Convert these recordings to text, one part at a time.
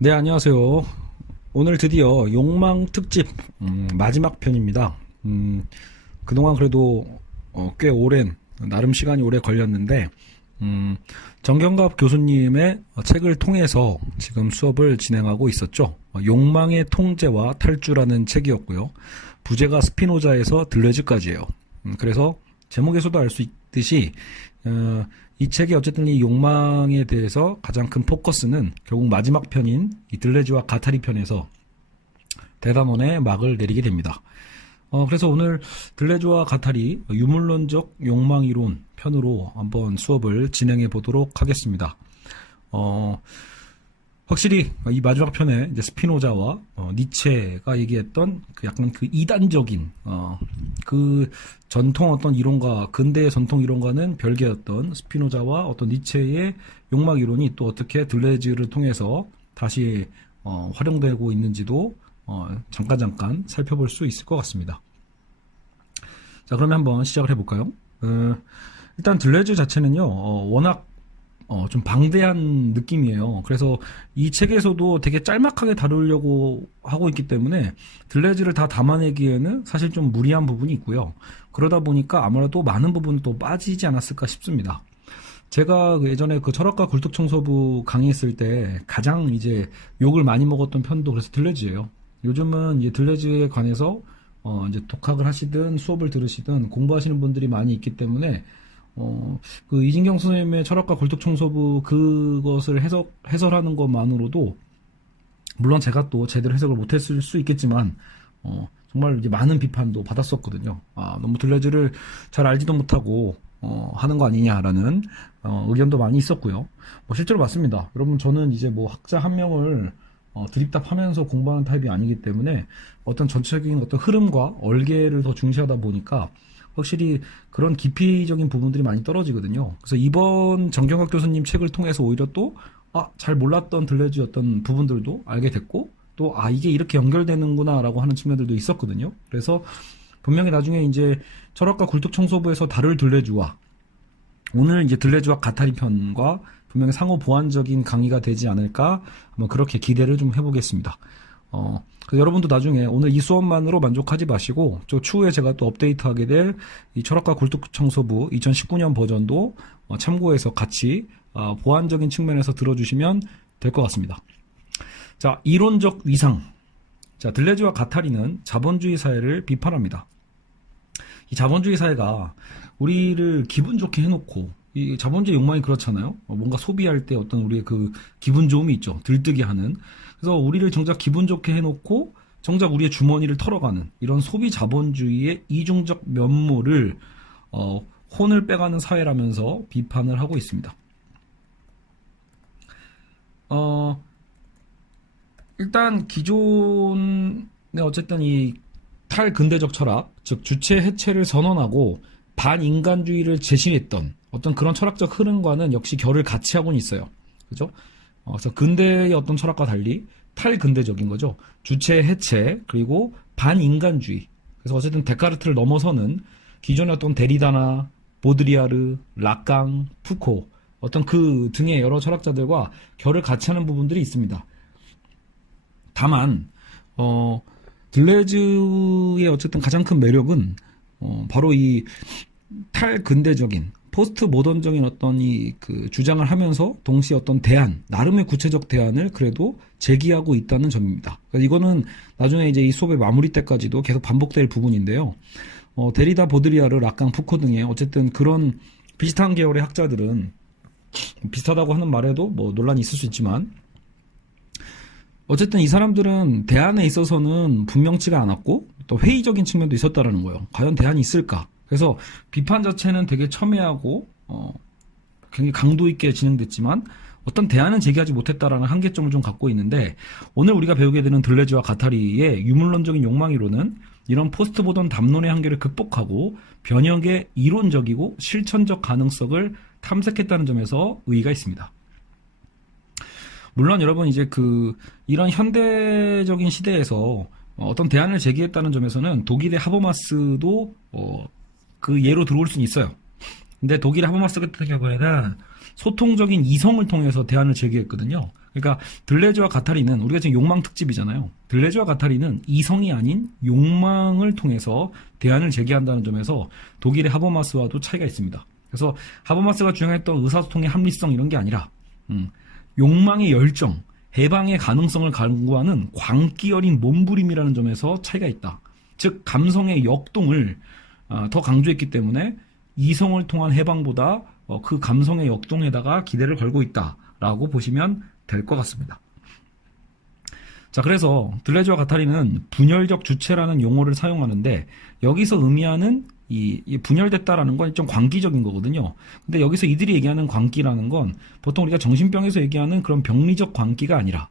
네, 안녕하세요. 오늘 드디어 욕망 특집 마지막 편입니다. 그동안 그래도 꽤 오랜 나름 시간이 오래 걸렸는데 정경갑 교수님의 책을 통해서 지금 수업을 진행하고 있었죠. 욕망의 통제와 탈주라는 책이었고요. 부제가 스피노자에서 들레즈까지예요. 그래서 제목에서도 알 수 있듯이 이 책이 어쨌든 이 욕망에 대해서 가장 큰 포커스는 결국 마지막 편인 이 들레즈와 가타리 편에서 대단원의 막을 내리게 됩니다. 그래서 오늘 들레즈와 가타리 유물론적 욕망 이론 편으로 한번 수업을 진행해 보도록 하겠습니다. 확실히 이 마지막 편에 이제 스피노자와 니체가 얘기했던 그 약간 그 이단적인 그 전통 어떤 이론과 근대의 전통 이론과는 별개였던 스피노자와 어떤 니체의 욕망 이론이 또 어떻게 들레즈를 통해서 다시 활용되고 있는지도 잠깐 살펴볼 수 있을 것 같습니다. 자, 그러면 한번 시작을 해볼까요? 일단 들레즈 자체는요 워낙 좀 방대한 느낌이에요. 그래서 이 책에서도 되게 짤막하게 다루려고 하고 있기 때문에 들레즈를 다 담아내기에는 사실 좀 무리한 부분이 있고요. 그러다 보니까 아무래도 많은 부분은 또 빠지지 않았을까 싶습니다. 제가 예전에 그 철학과 굴뚝청소부 강의했을 때 가장 이제 욕을 많이 먹었던 편도 그래서 들레즈예요. 요즘은 이제 들레즈에 관해서 이제 독학을 하시든 수업을 들으시든 공부하시는 분들이 많이 있기 때문에 그 이진경 선생님의 철학과 굴뚝청소부 그것을 해설하는 것만으로도 물론 제가 또 제대로 해석을 못했을 수 있겠지만 정말 이제 많은 비판도 받았었거든요. 너무 들레즈를 잘 알지도 못하고 하는 거 아니냐라는 의견도 많이 있었고요. 실제로 맞습니다. 여러분 저는 이제 뭐 학자 한 명을 드립답하면서 공부하는 타입이 아니기 때문에 어떤 전체적인 어떤 흐름과 얼개를 더 중시하다 보니까 확실히 그런 깊이적인 부분들이 많이 떨어지거든요. 그래서 이번 정경학 교수님 책을 통해서 오히려 또 잘 몰랐던 들레즈 어떤 부분들도 알게 됐고 또 이게 이렇게 연결되는구나 라고 하는 측면들도 있었거든요. 그래서 분명히 나중에 이제 철학과 굴뚝청소부에서 다룰 들레즈와 오늘 이제 들레즈와 가타리 편과 분명히 상호 보완적인 강의가 되지 않을까 한번 그렇게 기대를 좀 해보겠습니다. 그래서 여러분도 나중에 오늘 이 수업만으로 만족하지 마시고 저 추후에 제가 또 업데이트하게 될 이 철학과 굴뚝청소부 2019년 버전도 참고해서 같이 보완적인 측면에서 들어주시면 될 것 같습니다. 자, 이론적 위상. 자, 들레즈와 가타리는 자본주의 사회를 비판합니다. 이 자본주의 사회가 우리를 기분 좋게 해놓고 이 자본주의 욕망이 그렇잖아요. 뭔가 소비할 때 어떤 우리의 그 기분 좋음이 있죠. 들뜨게 하는. 그래서 우리를 정작 기분 좋게 해놓고 정작 우리의 주머니를 털어가는 이런 소비 자본주의의 이중적 면모를 혼을 빼가는 사회라면서 비판을 하고 있습니다. 일단 기존의 어쨌든 이 탈근대적 철학, 즉 주체 해체를 선언하고 반인간주의를 제시했던 어떤 그런 철학적 흐름과는 역시 결을 같이 하고는 있어요. 그죠? 그래서 근대의 어떤 철학과 달리 탈근대적인 거죠. 주체 해체 그리고 반인간주의. 그래서 어쨌든 데카르트를 넘어서는 기존의 어떤 데리다나 보드리아르, 락강, 푸코 어떤 그 등의 여러 철학자들과 결을 같이 하는 부분들이 있습니다. 다만 들레즈의 어쨌든 가장 큰 매력은 바로 이 탈근대적인 포스트 모던적인 어떤 그 주장을 하면서 동시에 어떤 대안, 나름의 구체적 대안을 그래도 제기하고 있다는 점입니다. 그러니까 이거는 나중에 이제 이 수업의 마무리 때까지도 계속 반복될 부분인데요. 데리다, 보드리아르, 락강, 푸코 등의 어쨌든 그런 비슷한 계열의 학자들은 비슷하다고 하는 말에도 뭐 논란이 있을 수 있지만 어쨌든 이 사람들은 대안에 있어서는 분명치가 않았고 또 회의적인 측면도 있었다라는 거예요. 과연 대안이 있을까? 그래서 비판 자체는 되게 첨예하고 굉장히 강도 있게 진행됐지만 어떤 대안은 제기하지 못했다라는 한계점을 좀 갖고 있는데 오늘 우리가 배우게 되는 들레즈와 가타리의 유물론적인 욕망이론은 이런 포스트 모던 담론의 한계를 극복하고 변혁의 이론적이고 실천적 가능성을 탐색했다는 점에서 의의가 있습니다. 물론 여러분 이제 이런 현대적인 시대에서 어떤 대안을 제기했다는 점에서는 독일의 하버마스도 그 예로 들어올 수는 있어요. 근데 독일의 하버마스 같은 경우에는 소통적인 이성을 통해서 대안을 제기했거든요. 그러니까 들레즈와 가타리는 우리가 지금 욕망 특집이잖아요. 들레즈와 가타리는 이성이 아닌 욕망을 통해서 대안을 제기한다는 점에서 독일의 하버마스와도 차이가 있습니다. 그래서 하버마스가 주장했던 의사소통의 합리성 이런 게 아니라 욕망의 열정, 해방의 가능성을 강구하는 광기 어린 몸부림이라는 점에서 차이가 있다. 즉 감성의 역동을 더 강조했기 때문에 이성을 통한 해방보다 그 감성의 역동에다가 기대를 걸고 있다라고 보시면 될 것 같습니다. 자, 그래서 들레즈와 가타리는 분열적 주체라는 용어를 사용하는데 여기서 의미하는 이 분열됐다라는 건 좀 광기적인 거거든요. 근데 여기서 이들이 얘기하는 광기라는 건 보통 우리가 정신병에서 얘기하는 그런 병리적 광기가 아니라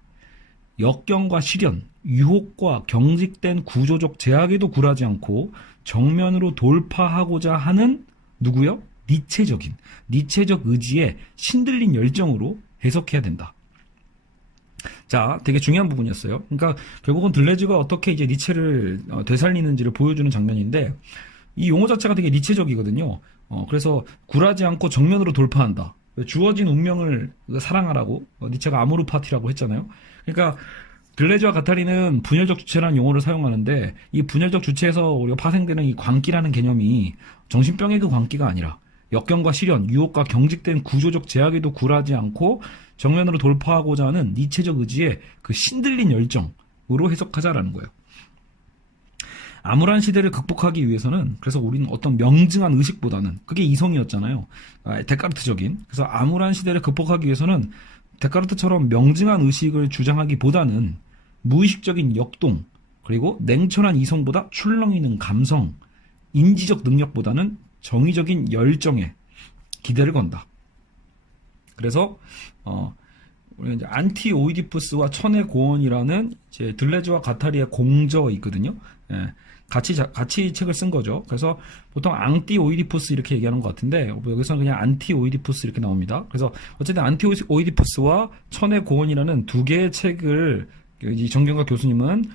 역경과 시련, 유혹과 경직된 구조적 제약에도 굴하지 않고 정면으로 돌파하고자 하는 누구요? 니체적 의지에 신들린 열정으로 해석해야 된다. 자, 되게 중요한 부분이었어요. 그러니까 결국은 들레즈가 어떻게 이제 니체를 되살리는지를 보여주는 장면인데 이 용어 자체가 되게 니체적이거든요. 그래서 굴하지 않고 정면으로 돌파한다. 주어진 운명을 사랑하라고 니체가 아모르 파티라고 했잖아요. 그러니까 들레즈와 가타리는 분열적 주체라는 용어를 사용하는데 이 분열적 주체에서 우리가 파생되는 이 광기라는 개념이 정신병의 그 광기가 아니라 역경과 시련, 유혹과 경직된 구조적 제약에도 굴하지 않고 정면으로 돌파하고자 하는 니체적 의지의 그 신들린 열정으로 해석하자라는 거예요. 암울한 시대를 극복하기 위해서는 그래서 우리는 어떤 명증한 의식보다는 그게 이성이었잖아요. 데카르트적인. 그래서 암울한 시대를 극복하기 위해서는 데카르트처럼 명증한 의식을 주장하기보다는 무의식적인 역동 그리고 냉철한 이성보다 출렁이는 감성, 인지적 능력보다는 정의적인 열정에 기대를 건다. 그래서 우리 이제 안티 오이디푸스와 천의 고언이라는 이제 들레즈와 가타리의 공저 있거든요. 예, 같이 책을 쓴 거죠. 그래서 보통 앙티 오이디푸스 이렇게 얘기하는 것 같은데 여기서는 그냥 안티 오이디푸스 이렇게 나옵니다. 그래서 어쨌든 안티 오이디푸스와 천의 고언이라는 두 개의 책을 이 정경가 교수님은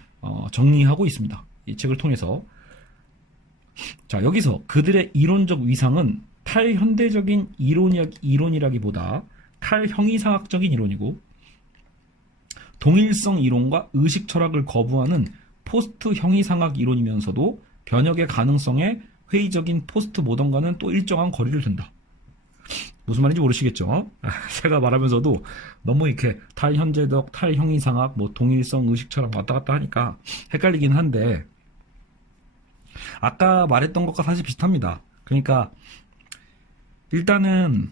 정리하고 있습니다. 이 책을 통해서. 자, 여기서 그들의 이론적 위상은 탈현대적인 이론이라기보다 탈형이상학적인 이론이고 동일성 이론과 의식 철학을 거부하는 포스트 형이상학 이론이면서도 변혁의 가능성에 회의적인 포스트 모던과는 또 일정한 거리를 둔다. 무슨 말인지 모르시겠죠? 제가 말하면서도 너무 이렇게 탈현재적, 탈형이상학, 뭐 동일성, 의식 철학 왔다 갔다 하니까 헷갈리긴 한데 아까 말했던 것과 사실 비슷합니다. 그러니까 일단은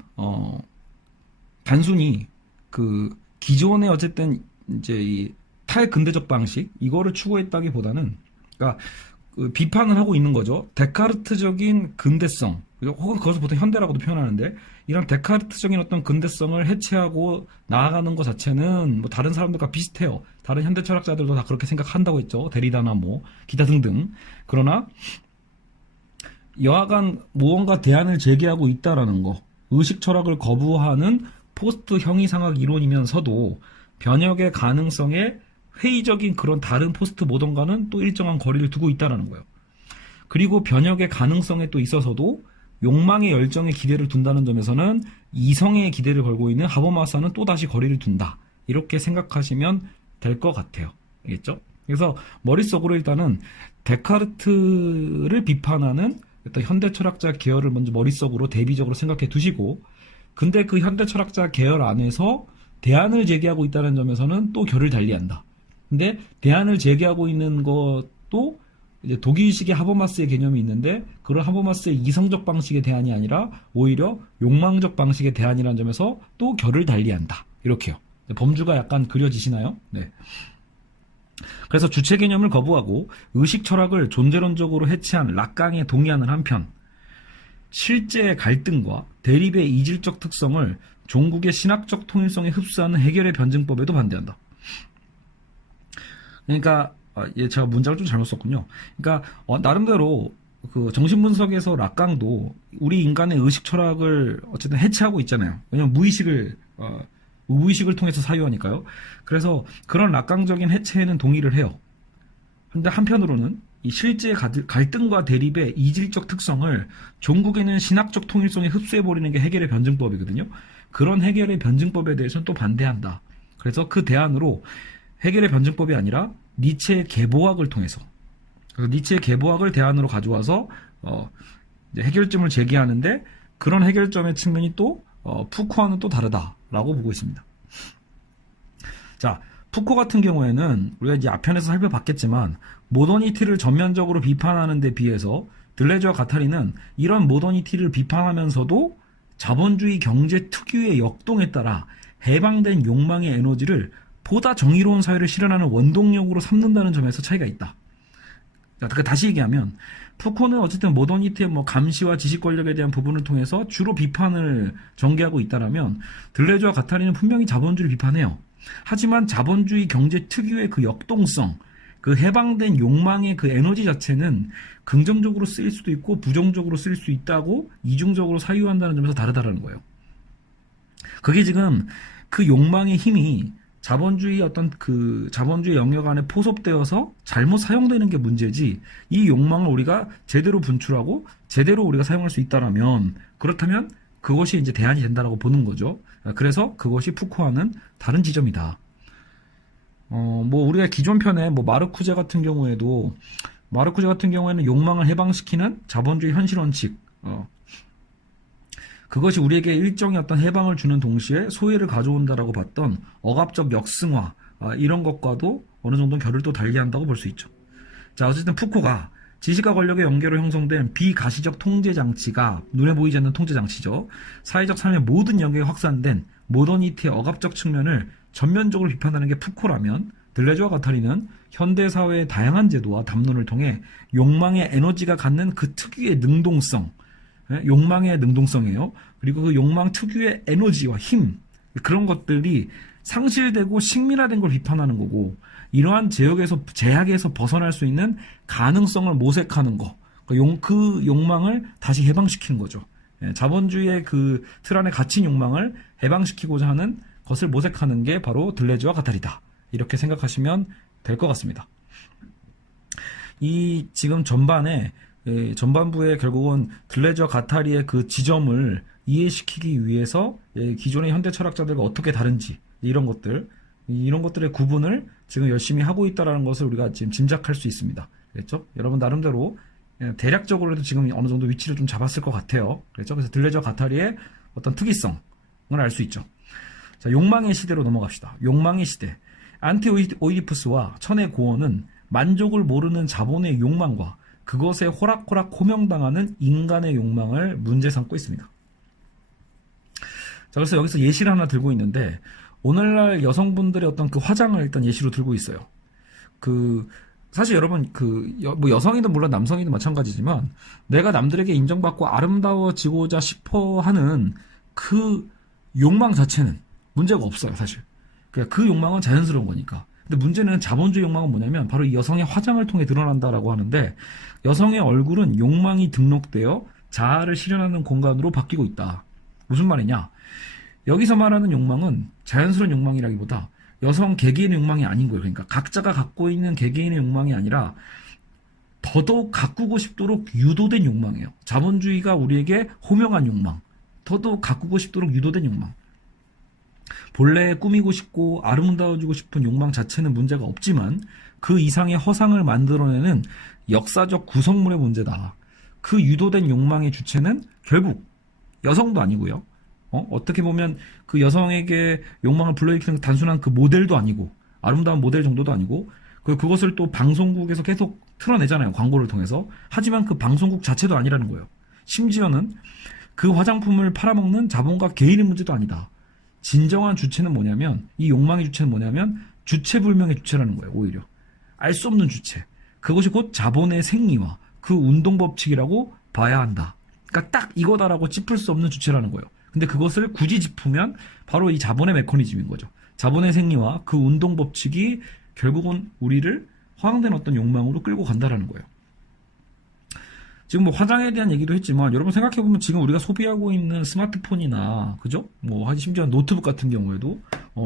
단순히 그 기존의 어쨌든 이제 이 탈근대적 방식 이거를 추구했다기보다는 그러니까 그 비판을 하고 있는 거죠. 데카르트적인 근대성 혹은 그것을 보통 현대라고도 표현하는데 이런 데카르트적인 어떤 근대성을 해체하고 나아가는 것 자체는 뭐 다른 사람들과 비슷해요. 다른 현대 철학자들도 다 그렇게 생각한다고 했죠. 데리다나 뭐 기타 등등. 그러나 여하간 무언가 대안을 제기하고 있다라는 거, 의식 철학을 거부하는 포스트 형이상학 이론이면서도 변혁의 가능성에 회의적인 그런 다른 포스트 모던과는 또 일정한 거리를 두고 있다는 거예요. 그리고 변혁의 가능성에 또 있어서도 욕망의 열정에 기대를 둔다는 점에서는 이성의 기대를 걸고 있는 하버마스와는 또 다시 거리를 둔다. 이렇게 생각하시면 될 것 같아요. 알겠죠? 그래서 머릿속으로 일단은 데카르트를 비판하는 어떤 현대 철학자 계열을 먼저 머릿속으로 대비적으로 생각해 두시고 근데 그 현대 철학자 계열 안에서 대안을 제기하고 있다는 점에서는 또 결을 달리한다. 근데 대안을 제기하고 있는 것도 이제 독일식의 하버마스의 개념이 있는데 그런 하버마스의 이성적 방식의 대안이 아니라 오히려 욕망적 방식의 대안이라는 점에서 또 결을 달리한다. 이렇게요. 범주가 약간 그려지시나요? 네. 그래서 주체 개념을 거부하고 의식 철학을 존재론적으로 해체한 락강에 동의하는 한편 실제의 갈등과 대립의 이질적 특성을 종국의 신학적 통일성에 흡수하는 해결의 변증법에도 반대한다. 그러니까 제가 문장을 좀 잘못 썼군요. 그러니까 나름대로 그 정신분석에서 락강도 우리 인간의 의식 철학을 어쨌든 해체하고 있잖아요. 왜냐면 무의식을 통해서 사유하니까요. 그래서 그런 락강적인 해체에는 동의를 해요. 근데 한편으로는 이 실제 갈등과 대립의 이질적 특성을 종국에는 신학적 통일성에 흡수해버리는 게 해겔의 변증법이거든요. 그런 해겔의 변증법에 대해서는 또 반대한다. 그래서 그 대안으로 해겔의 변증법이 아니라 니체의 계보학을 통해서, 그래서 니체의 계보학을 대안으로 가져와서 이제 해결점을 제기하는데, 그런 해결점의 측면이 또 푸코와는 또 다르다라고 보고 있습니다. 자, 푸코 같은 경우에는 우리가 이제 앞편에서 살펴봤겠지만 모더니티를 전면적으로 비판하는 데 비해서 들레즈와 가타리는 이런 모더니티를 비판하면서도 자본주의 경제 특유의 역동에 따라 해방된 욕망의 에너지를 보다 정의로운 사회를 실현하는 원동력으로 삼는다는 점에서 차이가 있다. 그러니까 다시 얘기하면 푸코는 어쨌든 모더니티의 감시와 지식 권력에 대한 부분을 통해서 주로 비판을 전개하고 있다라면 들레즈와 가타리는 분명히 자본주의를 비판해요. 하지만 자본주의 경제 특유의 그 역동성, 그 해방된 욕망의 그 에너지 자체는 긍정적으로 쓰일 수도 있고 부정적으로 쓰일 수 있다고 이중적으로 사유한다는 점에서 다르다는 거예요. 그게 지금 그 욕망의 힘이 자본주의 자본주의 영역 안에 포섭되어서 잘못 사용되는 게 문제지, 이 욕망을 우리가 제대로 분출하고 제대로 우리가 사용할 수 있다라면, 그렇다면 그것이 이제 대안이 된다라고 보는 거죠. 그래서 그것이 푸코와는 다른 지점이다. 우리가 기존 편에 마르쿠제 같은 경우에는 욕망을 해방시키는 자본주의 현실 원칙, 그것이 우리에게 일정의 어떤 해방을 주는 동시에 소외를 가져온다라고 봤던 억압적 역승화, 이런 것과도 어느 정도 결을 또 달리한다고 볼 수 있죠. 자, 어쨌든 푸코가 지식과 권력의 연계로 형성된 비가시적 통제장치가 눈에 보이지 않는 통제장치죠. 사회적 삶의 모든 영역에 확산된 모더니티의 억압적 측면을 전면적으로 비판하는 게 푸코라면, 들레즈와 가타리는 현대사회의 다양한 제도와 담론을 통해 욕망의 에너지가 갖는 그 특유의 능동성, 욕망의 능동성이에요. 그리고 그 욕망 특유의 에너지와 힘, 그런 것들이 상실되고 식민화된 걸 비판하는 거고, 이러한 제약에서 벗어날 수 있는 가능성을 모색하는 거, 그 욕망을 다시 해방시키는 거죠. 자본주의의 그 틀 안에 갇힌 욕망을 해방시키고자 하는 것을 모색하는 게 바로 들레즈와 가타리다. 이렇게 생각하시면 될 것 같습니다. 이 지금 전반부에 결국은 들레즈와 가타리의 그 지점을 이해시키기 위해서 기존의 현대 철학자들과 어떻게 다른지, 이런 것들의 구분을 지금 열심히 하고 있다는 것을 우리가 지금 짐작할 수 있습니다. 그렇죠? 여러분 나름대로 대략적으로도 지금 어느 정도 위치를 좀 잡았을 것 같아요. 그렇죠? 그래서 들레즈와 가타리의 어떤 특이성을 알 수 있죠. 자, 욕망의 시대로 넘어갑시다. 욕망의 시대. 안티오이디푸스와 천의 고원은 만족을 모르는 자본의 욕망과 그것에 호락호락 호명당하는 인간의 욕망을 문제 삼고 있습니다. 자, 그래서 여기서 예시를 하나 들고 있는데, 오늘날 여성분들의 어떤 그 화장을 일단 예시로 들고 있어요. 사실 여러분, 여성이든 물론 남성이든 마찬가지지만, 내가 남들에게 인정받고 아름다워지고자 싶어 하는 그 욕망 자체는 문제가 없어요, 사실. 그러니까 그 욕망은 자연스러운 거니까. 근데 문제는 자본주의 욕망은 뭐냐면, 바로 이 여성의 화장을 통해 드러난다라고 하는데, 여성의 얼굴은 욕망이 등록되어 자아를 실현하는 공간으로 바뀌고 있다. 무슨 말이냐? 여기서 말하는 욕망은 자연스러운 욕망이라기보다 여성 개개인의 욕망이 아닌 거예요. 그러니까 각자가 갖고 있는 개개인의 욕망이 아니라 더더욱 가꾸고 싶도록 유도된 욕망이에요. 자본주의가 우리에게 호명한 욕망, 더더욱 가꾸고 싶도록 유도된 욕망. 본래 꾸미고 싶고 아름다워지고 싶은 욕망 자체는 문제가 없지만 그 이상의 허상을 만들어내는 역사적 구성물의 문제다. 그 유도된 욕망의 주체는 결국 여성도 아니고요. 어떻게 보면 그 여성에게 욕망을 불러일으키는 단순한 그 모델도 아니고, 아름다운 모델 정도도 아니고, 그것을 또 방송국에서 계속 틀어내잖아요. 광고를 통해서. 하지만 그 방송국 자체도 아니라는 거예요. 심지어는 그 화장품을 팔아먹는 자본가 개인의 문제도 아니다. 진정한 주체는 뭐냐면, 이 욕망의 주체는 뭐냐면 주체불명의 주체라는 거예요. 오히려 알 수 없는 주체, 그것이 곧 자본의 생리와 그 운동법칙이라고 봐야 한다. 그러니까 딱 이거다라고 짚을 수 없는 주체라는 거예요. 근데 그것을 굳이 짚으면 바로 이 자본의 메커니즘인 거죠. 자본의 생리와 그 운동법칙이 결국은 우리를 허황된 어떤 욕망으로 끌고 간다라는 거예요. 지금 화장에 대한 얘기도 했지만, 여러분 생각해보면 지금 우리가 소비하고 있는 스마트폰이나, 그죠? 심지어 노트북 같은 경우에도,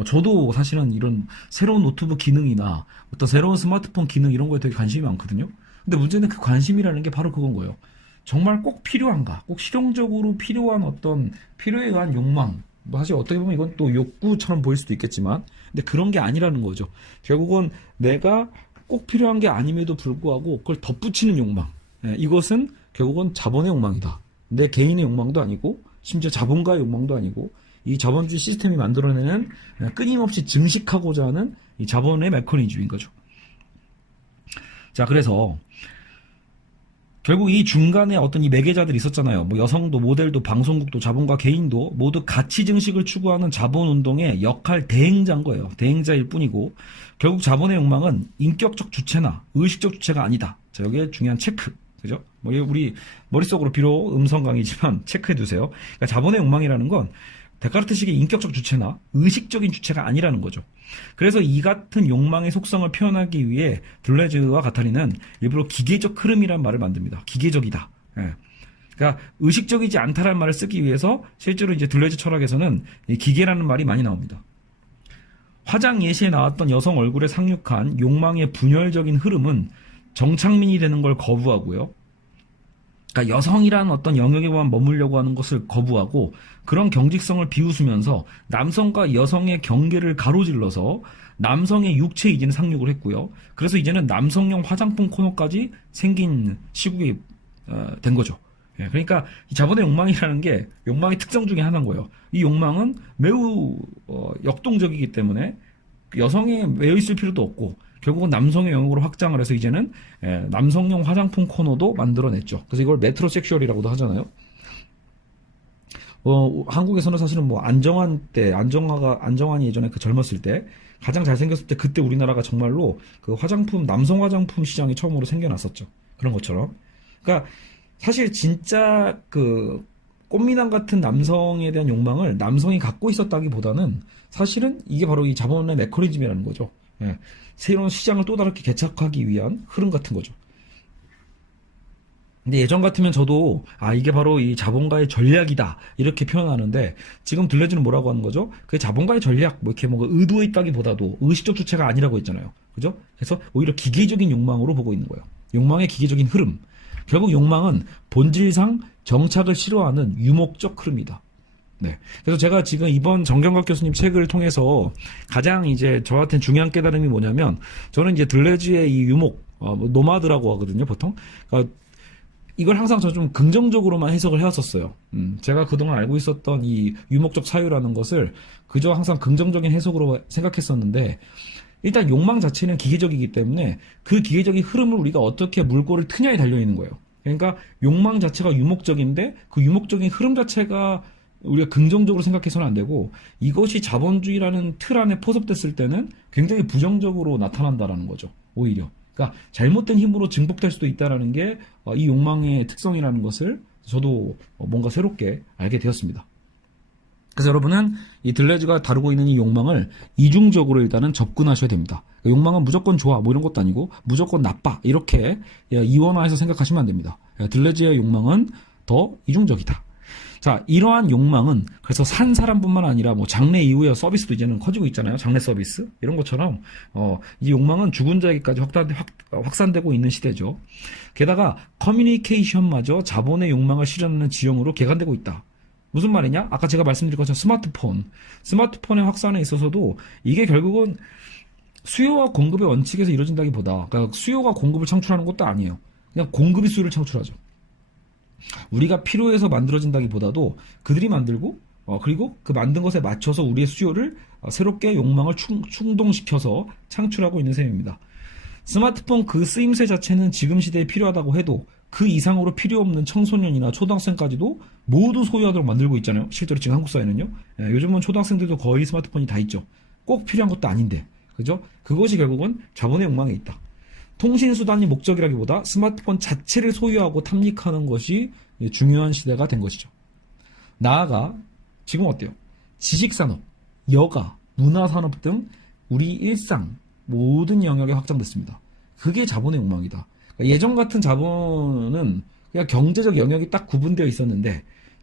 저도 사실은 이런 새로운 노트북 기능이나 어떤 새로운 스마트폰 기능 이런 거에 되게 관심이 많거든요. 근데 문제는 그 관심이라는 게 바로 그건 거예요. 정말 꼭 필요한가? 꼭 실용적으로 필요한 어떤 필요에 의한 욕망. 뭐 사실 어떻게 보면 이건 또 욕구처럼 보일 수도 있겠지만, 근데 그런 게 아니라는 거죠. 결국은 내가 꼭 필요한 게 아님에도 불구하고 그걸 덧붙이는 욕망. 예, 이것은 결국은 자본의 욕망이다. 내 개인의 욕망도 아니고, 심지어 자본가의 욕망도 아니고, 이 자본주의 시스템이 만들어내는 끊임없이 증식하고자 하는 이 자본의 메커니즘인 거죠. 자, 그래서 결국 이 중간에 어떤 이 매개자들이 있었잖아요. 뭐 여성도 모델도 방송국도 자본가 개인도 모두 가치 증식을 추구하는 자본운동의 역할 대행자인 거예요. 대행자일 뿐이고 결국 자본의 욕망은 인격적 주체나 의식적 주체가 아니다. 자, 여기에 중요한 체크. 그죠? 뭐 우리 머릿속으로 비록 음성 강의지만 체크해 두세요. 그러니까 자본의 욕망이라는 건 데카르트식의 인격적 주체나 의식적인 주체가 아니라는 거죠. 그래서 이 같은 욕망의 속성을 표현하기 위해 둘레즈와 가타리는 일부러 기계적 흐름이란 말을 만듭니다. 기계적이다. 예. 그러니까 의식적이지 않다라는 말을 쓰기 위해서 실제로 이제 둘레즈 철학에서는 이 기계라는 말이 많이 나옵니다. 화장 예시에 나왔던 여성 얼굴에 상륙한 욕망의 분열적인 흐름은 정착민이 되는 걸 거부하고요. 그러니까 여성이라는 어떤 영역에만 머물려고 하는 것을 거부하고 그런 경직성을 비웃으면서 남성과 여성의 경계를 가로질러서 남성의 육체에 이제는 상륙을 했고요. 그래서 이제는 남성용 화장품 코너까지 생긴 시국이 된 거죠. 예, 그러니까 이 자본의 욕망이라는 게 욕망의 특성 중에 하나인 거예요. 이 욕망은 매우 역동적이기 때문에 여성에 매여 있을 필요도 없고 결국은 남성의 영역으로 확장을 해서 이제는 남성용 화장품 코너도 만들어냈죠. 그래서 이걸 메트로섹슈얼이라고도 하잖아요. 한국에서는 사실은 뭐 안정환이 예전에 그 젊었을 때 가장 잘생겼을 때 그때 우리나라가 정말로 그 남성 화장품 시장이 처음으로 생겨났었죠. 그런 것처럼. 그러니까 사실 진짜 그 꽃미남 같은 남성에 대한 욕망을 남성이 갖고 있었다기보다는 사실은 이게 바로 이 자본의 메커니즘이라는 거죠. 예. 새로운 시장을 또 다르게 개척하기 위한 흐름 같은 거죠. 근데 예전 같으면 저도 이게 바로 이 자본가의 전략이다 이렇게 표현하는데 지금 둘레즈는 뭐라고 하는 거죠? 그 자본가의 전략 뭐 이렇게 뭔가 의도에 있다기보다도 의식적 주체가 아니라고 했잖아요. 그죠? 그래서 오히려 기계적인 욕망으로 보고 있는 거예요. 욕망의 기계적인 흐름. 결국 욕망은 본질상 정착을 싫어하는 유목적 흐름이다. 네. 그래서 제가 지금 이번 정경각 교수님 책을 통해서 가장 이제 저한테는 중요한 깨달음이 뭐냐면 저는 이제 둘레즈의 이 유목, 노마드라고 하거든요, 보통. 그러니까 이걸 항상 저 좀 긍정적으로만 해석을 해왔었어요. 제가 그동안 알고 있었던 이 유목적 사유라는 것을 그저 항상 긍정적인 해석으로 생각했었는데 일단 욕망 자체는 기계적이기 때문에 그 기계적인 흐름을 우리가 어떻게 물꼬를 트냐에 달려있는 거예요. 그러니까 욕망 자체가 유목적인데 그 유목적인 흐름 자체가 우리가 긍정적으로 생각해서는 안 되고 이것이 자본주의라는 틀 안에 포섭됐을 때는 굉장히 부정적으로 나타난다라는 거죠. 오히려. 그러니까 잘못된 힘으로 증폭될 수도 있다라는 게 이 욕망의 특성이라는 것을 저도 뭔가 새롭게 알게 되었습니다. 그래서 여러분은 이 둘레즈가 다루고 있는 이 욕망을 이중적으로 일단은 접근하셔야 됩니다. 욕망은 무조건 좋아 뭐 이런 것도 아니고 무조건 나빠 이렇게 이원화해서 생각하시면 안 됩니다. 둘레즈의 욕망은 더 이중적이다. 자, 이러한 욕망은 그래서 산 사람뿐만 아니라 뭐 장래 이후의 서비스도 이제는 커지고 있잖아요. 장래 서비스 이런 것처럼 이 욕망은 죽은 자에게까지 확산되고 있는 시대죠. 게다가 커뮤니케이션마저 자본의 욕망을 실현하는 지형으로 개간되고 있다. 무슨 말이냐? 아까 제가 말씀드린 것처럼 스마트폰의 확산에 있어서도 이게 결국은 수요와 공급의 원칙에서 이루어진다기보다 그러니까 수요가 공급을 창출하는 것도 아니에요. 그냥 공급이 수요를 창출하죠. 우리가 필요해서 만들어진다기보다도 그들이 만들고 그리고 그 만든 것에 맞춰서 우리의 수요를 새롭게 욕망을 충동시켜서 창출하고 있는 셈입니다. 스마트폰 그 쓰임새 자체는 지금 시대에 필요하다고 해도 그 이상으로 필요 없는 청소년이나 초등학생까지도 모두 소유하도록 만들고 있잖아요. 실제로 지금 한국 사회는요. 요즘은 초등학생들도 거의 스마트폰이 다 있죠. 꼭 필요한 것도 아닌데. 그죠? 그것이 결국은 자본의 욕망에 있다. 통신수단이 목적이라기보다 스마트폰 자체를 소유하고 탐닉하는 것이 중요한 시대가 된 것이죠. 나아가 지금 어때요? 지식산업, 여가, 문화산업 등 우리 일상 모든 영역에 확장됐습니다. 그게 자본의 욕망이다. 그러니까 예전 같은 자본은 그냥 경제적 영역이 딱 구분되어 있었는데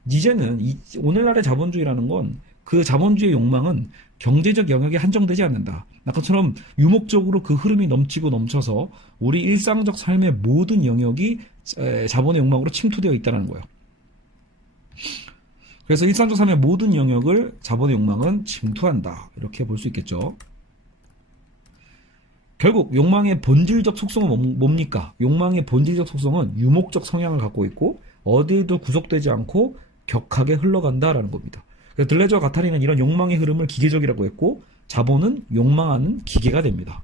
이제는 오늘날의 자본주의라는 건 그 자본주의의 욕망은 경제적 영역에 한정되지 않는다. 아까처럼 유목적으로 그 흐름이 넘치고 넘쳐서 우리 일상적 삶의 모든 영역이 자본의 욕망으로 침투되어 있다는 거예요. 그래서 일상적 삶의 모든 영역을 자본의 욕망은 침투한다. 이렇게 볼 수 있겠죠. 결국 욕망의 본질적 속성은 뭡니까? 욕망의 본질적 속성은 유목적 성향을 갖고 있고 어디에도 구속되지 않고 격하게 흘러간다라는 겁니다. 그래서 들레즈와 가타리는 이런 욕망의 흐름을 기계적이라고 했고 자본은 욕망하는 기계가 됩니다.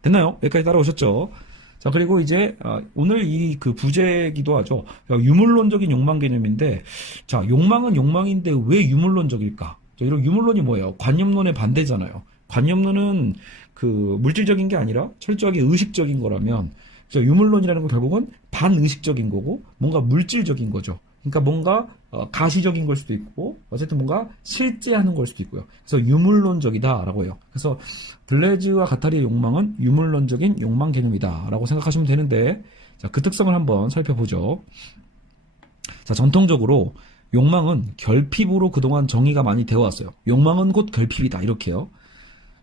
됐나요? 여기까지 따라오셨죠? 자, 그리고 이제 오늘 이 그 부제기도 하죠. 유물론적인 욕망 개념인데, 자, 욕망은 욕망인데 왜 유물론적일까? 이런 유물론이 뭐예요? 관념론의 반대잖아요. 관념론은 그 물질적인 게 아니라 철저하게 의식적인 거라면, 그래서 유물론이라는 건 결국은 반의식적인 거고 뭔가 물질적인 거죠. 그러니까 뭔가 가시적인 걸 수도 있고 어쨌든 뭔가 실제 하는 걸 수도 있고요. 그래서 유물론적이다라고 해요. 그래서 들레즈와 가타리의 욕망은 유물론적인 욕망 개념이다라고 생각하시면 되는데, 자, 그 특성을 한번 살펴보죠. 자, 전통적으로 욕망은 결핍으로 그동안 정의가 많이 되어 왔어요. 욕망은 곧 결핍이다 이렇게요.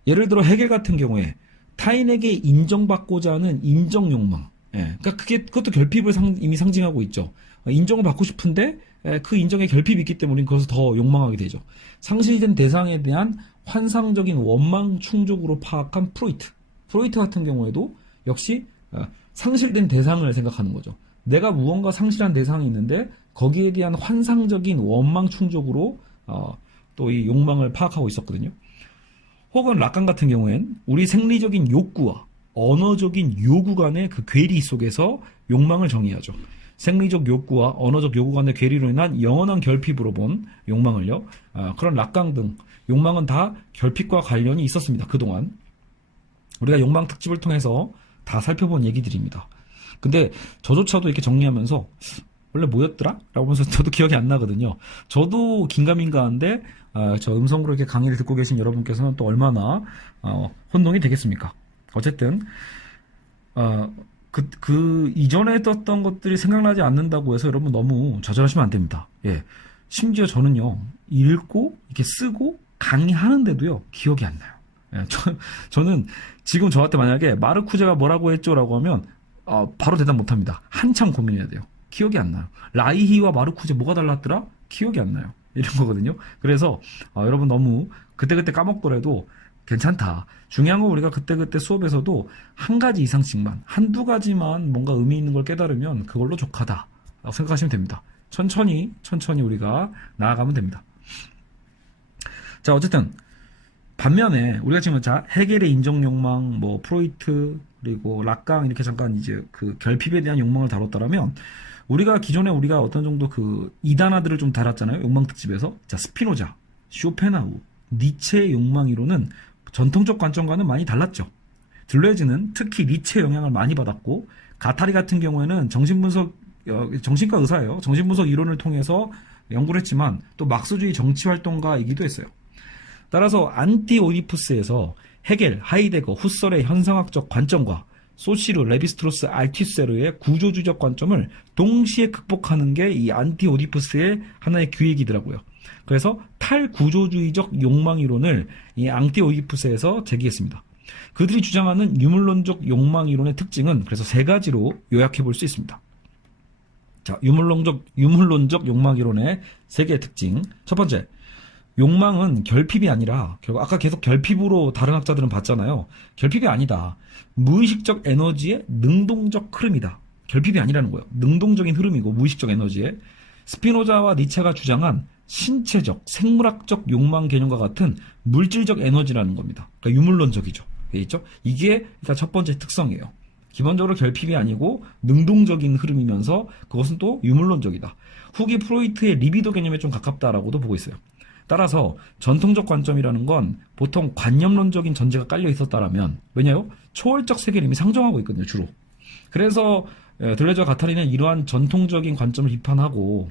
예를 들어 해겔 같은 경우에 타인에게 인정받고자 하는 인정 욕망. 예, 그러니까 그것도 결핍을 이미 상징하고 있죠. 인정을 받고 싶은데 그 인정에 결핍이 있기 때문에 우리는 그것을 더 욕망하게 되죠. 상실된 대상에 대한 환상적인 원망 충족으로 파악한 프로이트. 프로이트 같은 경우에도 역시 상실된 대상을 생각하는 거죠. 내가 무언가 상실한 대상이 있는데 거기에 대한 환상적인 원망 충족으로 또 이 욕망을 파악하고 있었거든요. 혹은 라칸 같은 경우엔 우리 생리적인 욕구와 언어적인 요구 간의 그 괴리 속에서 욕망을 정의하죠. 생리적 욕구와 언어적 요구 간의 괴리로 인한 영원한 결핍으로 본 욕망을요. 그런 락강 등 욕망은 다 결핍과 관련이 있었습니다. 그동안 우리가 욕망 특집을 통해서 다 살펴본 얘기들입니다. 근데 저조차도 이렇게 정리하면서 원래 뭐였더라? 라고 하면서 저도 기억이 안 나거든요. 저도 긴가민가한데 저 음성으로 이렇게 강의를 듣고 계신 여러분께서는 또 얼마나 혼동이 되겠습니까? 어쨌든 그 이전에 떴던 것들이 생각나지 않는다고 해서 여러분 너무 좌절하시면 안 됩니다. 예. 심지어 저는요, 읽고, 이렇게 쓰고, 강의하는데도요, 기억이 안 나요. 예. 저는 지금 저한테 만약에 마르쿠제가 뭐라고 했죠? 라고 하면, 바로 대답 못 합니다. 한참 고민해야 돼요. 기억이 안 나요. 라이히와 마르쿠제 뭐가 달랐더라? 기억이 안 나요. 이런 거거든요. 그래서, 여러분 너무 그때그때 까먹더라도 괜찮다. 중요한 건 우리가 그때그때 수업에서도 한 가지 이상씩만, 한두 가지만 뭔가 의미 있는 걸 깨달으면 그걸로 족하다 라고 생각하시면 됩니다. 천천히 우리가 나아가면 됩니다. 자, 어쨌든 반면에 우리가 지금 해겔의 인정욕망, 뭐 프로이트, 그리고 락강 이렇게 잠깐 이제 그 결핍에 대한 욕망을 다뤘다라면 우리가 기존에 우리가 어떤 정도 그 이단화들을 좀 다뤘잖아요. 욕망 특집에서. 자, 스피노자, 쇼펜하우, 니체의 욕망 이론은 전통적 관점과는 많이 달랐죠. 들레즈는 특히 니체의 영향을 많이 받았고 가타리 같은 경우에는 정신과 의사예요. 정신분석 이론을 통해서 연구를 했지만 또 막스주의 정치활동가이기도 했어요. 따라서 안티오디푸스에서 헤겔, 하이데거, 후설의 현상학적 관점과 소시르, 레비스트로스, 알티세르의 구조주의적 관점을 동시에 극복하는 게 이 안티오디푸스의 하나의 기획이더라고요. 그래서 탈구조주의적 욕망이론을 이 안티오디푸스에서 제기했습니다. 그들이 주장하는 유물론적 욕망이론의 특징은 그래서 세 가지로 요약해 볼 수 있습니다. 자, 유물론적 욕망이론의 세 개의 특징. 첫 번째, 욕망은 결핍이 아니라 결국 아까 계속 결핍으로 다른 학자들은 봤잖아요. 결핍이 아니다. 무의식적 에너지의 능동적 흐름이다. 결핍이 아니라는 거예요. 능동적인 흐름이고 무의식적 에너지에 스피노자와 니체가 주장한 신체적, 생물학적 욕망 개념과 같은 물질적 에너지라는 겁니다. 그러니까 유물론적이죠. 있죠? 이게 그러니까 첫 번째 특성이에요. 기본적으로 결핍이 아니고 능동적인 흐름이면서 그것은 또 유물론적이다. 후기 프로이트의 리비도 개념에 좀 가깝다라고도 보고 있어요. 따라서 전통적 관점이라는 건 보통 관념론적인 전제가 깔려 있었다라면 왜냐요? 초월적 세계를 이미 상정하고 있거든요. 주로. 그래서 들레즈와 가타리는 이러한 전통적인 관점을 비판하고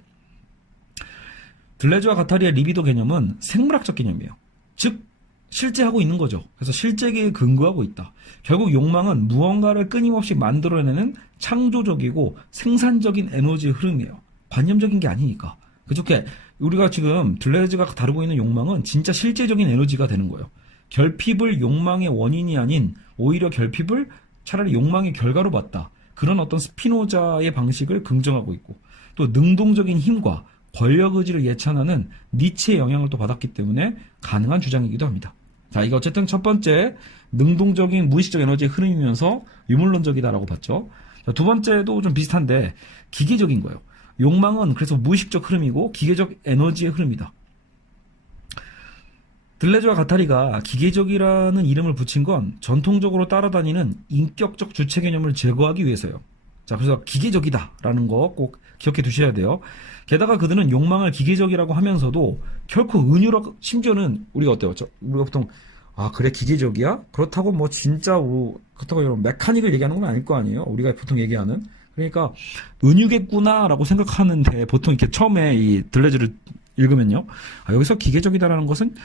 들레즈와 가타리의 리비도 개념은 생물학적 개념이에요. 즉 실제 하고 있는 거죠. 그래서 실제계에 근거하고 있다. 결국 욕망은 무언가를 끊임없이 만들어내는 창조적이고 생산적인 에너지의 흐름이에요. 관념적인 게 아니니까. 그렇게 우리가 지금 들레즈가 다루고 있는 욕망은 진짜 실제적인 에너지가 되는 거예요. 결핍을 욕망의 원인이 아닌 오히려 결핍을 차라리 욕망의 결과로 봤다. 그런 어떤 스피노자의 방식을 긍정하고 있고, 또 능동적인 힘과 권력 의지를 예찬하는 니체의 영향을 또 받았기 때문에 가능한 주장이기도 합니다. 자, 이게 어쨌든 첫 번째 능동적인 무의식적 에너지의 흐름이면서 유물론적이다라고 봤죠. 자, 두 번째도 좀 비슷한데 기계적인 거예요. 욕망은 그래서 무의식적 흐름이고 기계적 에너지의 흐름이다. 들레즈와 가타리가 기계적이라는 이름을 붙인 건 전통적으로 따라다니는 인격적 주체 개념을 제거하기 위해서요. 자, 그래서 기계적이다라는 거 꼭 기억해 두셔야 돼요. 게다가 그들은 욕망을 기계적이라고 하면서도 결코 은유라고, 심지어는 우리가 어때요? 우리가 보통 그래 기계적이야? 그렇다고 뭐 진짜 그렇다고 이런 메카닉을 얘기하는 건 아닐 거 아니에요? 우리가 보통 얘기하는. 그러니까 은유겠구나라고 생각하는데 보통 이렇게 처음에 이 들레즈를 읽으면요. 여기서 기계적이다라는 것은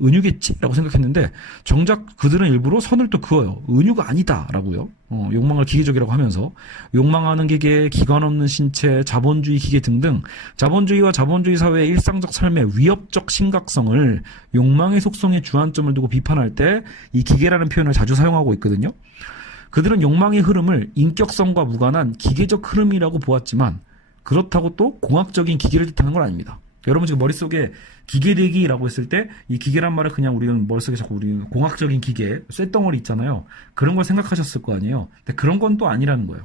은유겠지라고 생각했는데 정작 그들은 일부러 선을 또 그어요. 은유가 아니다라고요. 욕망을 기계적이라고 하면서 욕망하는 기계, 기관 없는 신체, 자본주의 기계 등등 자본주의와 자본주의 사회의 일상적 삶의 위협적 심각성을 욕망의 속성에 주안점을 두고 비판할 때 이 기계라는 표현을 자주 사용하고 있거든요. 그들은 욕망의 흐름을 인격성과 무관한 기계적 흐름이라고 보았지만 그렇다고 또 공학적인 기계를 뜻하는 건 아닙니다. 여러분 지금 머릿속에 기계대기라고 했을 때 이 기계란 말을 그냥 우리는 머릿속에 자꾸 우리 공학적인 기계, 쇳덩어리 있잖아요. 그런 걸 생각하셨을 거 아니에요. 근데 그런 건 또 아니라는 거예요.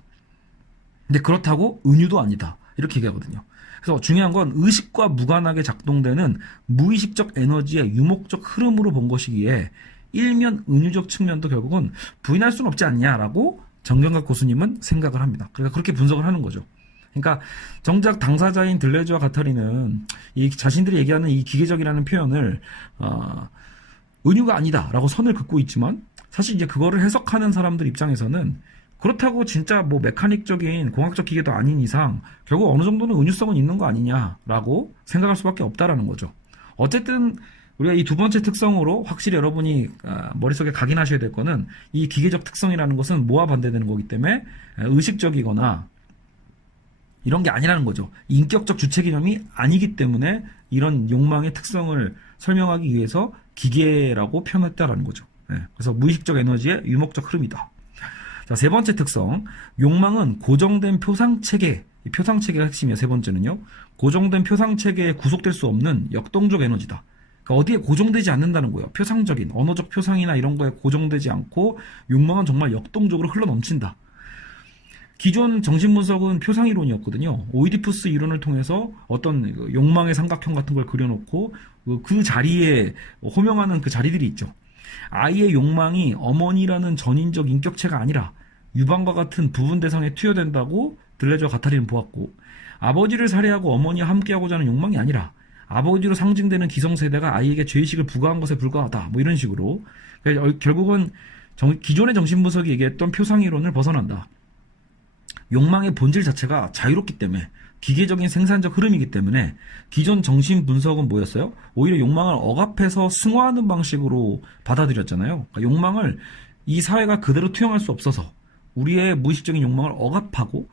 근데 그렇다고 은유도 아니다. 이렇게 얘기하거든요. 그래서 중요한 건 의식과 무관하게 작동되는 무의식적 에너지의 유목적 흐름으로 본 것이기에 일면 은유적 측면도 결국은 부인할 수는 없지 않냐라고 정경각 교수님은 생각을 합니다. 그러니까 그렇게 분석을 하는 거죠. 그러니까 정작 당사자인 들레즈와 가타리는 이 자신들이 얘기하는 이 기계적이라는 표현을 은유가 아니다라고 선을 긋고 있지만 사실 이제 그거를 해석하는 사람들 입장에서는 그렇다고 진짜 뭐 메카닉적인 공학적 기계도 아닌 이상 결국 어느 정도는 은유성은 있는 거 아니냐라고 생각할 수밖에 없다라는 거죠. 어쨌든 우리가 이 두 번째 특성으로 확실히 여러분이 머릿속에 각인하셔야 될 거는 이 기계적 특성이라는 것은 뭐와 반대되는 거기 때문에 의식적이거나 이런 게 아니라는 거죠. 인격적 주체 개념이 아니기 때문에 이런 욕망의 특성을 설명하기 위해서 기계라고 표현했다라는 거죠. 그래서 무의식적 에너지의 유목적 흐름이다. 자, 세 번째 특성. 욕망은 고정된 표상체계. 이 표상체계가 핵심이에요. 세 번째는요. 고정된 표상체계에 구속될 수 없는 역동적 에너지다. 그러니까 어디에 고정되지 않는다는 거예요. 표상적인, 언어적 표상이나 이런 거에 고정되지 않고 욕망은 정말 역동적으로 흘러넘친다. 기존 정신분석은 표상이론이었거든요. 오이디푸스 이론을 통해서 어떤 욕망의 삼각형 같은 걸 그려놓고 그 자리에 호명하는 그 자리들이 있죠. 아이의 욕망이 어머니라는 전인적 인격체가 아니라 유방과 같은 부분 대상에 투여된다고 들레즈와 가타리는 보았고, 아버지를 살해하고 어머니와 함께하고자 하는 욕망이 아니라 아버지로 상징되는 기성세대가 아이에게 죄의식을 부과한 것에 불과하다. 뭐 이런 식으로. 그러니까 결국은 기존의 정신분석이 얘기했던 표상이론을 벗어난다. 욕망의 본질 자체가 자유롭기 때문에 기계적인 생산적 흐름이기 때문에 기존 정신분석은 뭐였어요? 오히려 욕망을 억압해서 승화하는 방식으로 받아들였잖아요. 그러니까 욕망을 이 사회가 그대로 투영할 수 없어서 우리의 무의식적인 욕망을 억압하고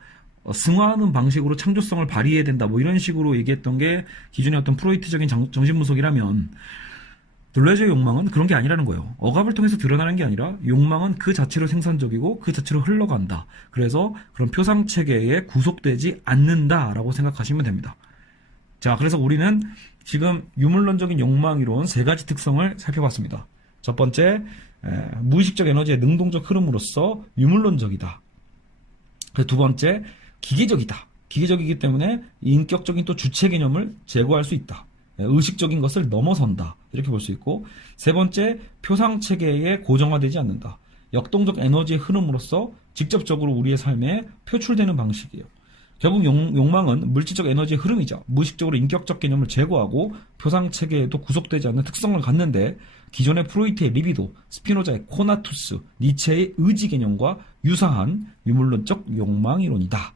승화하는 방식으로 창조성을 발휘해야 된다. 뭐 이런 식으로 얘기했던 게 기존의 어떤 프로이트적인 정신분석이라면 들레즈의 욕망은 그런 게 아니라는 거예요. 억압을 통해서 드러나는 게 아니라 욕망은 그 자체로 생산적이고 그 자체로 흘러간다. 그래서 그런 표상체계에 구속되지 않는다라고 생각하시면 됩니다. 자, 그래서 우리는 지금 유물론적인 욕망이론 세 가지 특성을 살펴봤습니다. 첫 번째, 무의식적 에너지의 능동적 흐름으로서 유물론적이다. 두 번째, 기계적이다. 기계적이기 때문에 인격적인 또 주체 개념을 제거할 수 있다. 의식적인 것을 넘어선다. 이렇게 볼 수 있고, 세 번째, 표상체계에 고정화되지 않는다. 역동적 에너지의 흐름으로서 직접적으로 우리의 삶에 표출되는 방식이에요. 결국 욕망은 물질적 에너지의 흐름이자 무의식적으로 인격적 개념을 제거하고 표상체계에도 구속되지 않는 특성을 갖는데 기존의 프로이트의 리비도, 스피노자의 코나투스, 니체의 의지 개념과 유사한 유물론적 욕망이론이다.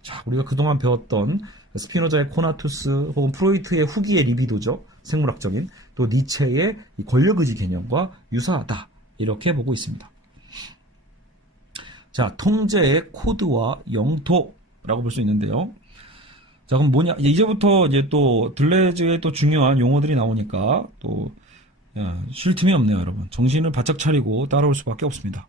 자, 우리가 그동안 배웠던 스피노자의 코나투스 혹은 프로이트의 후기의 리비도죠. 생물학적인. 또 니체의 권력의지 개념과 유사하다. 이렇게 보고 있습니다. 자, 통제의 코드와 영토라고 볼 수 있는데요. 자, 그럼 뭐냐? 이제부터 이제 또 들레즈의 또 중요한 용어들이 나오니까 또 쉴 틈이 없네요, 여러분. 정신을 바짝 차리고 따라올 수밖에 없습니다.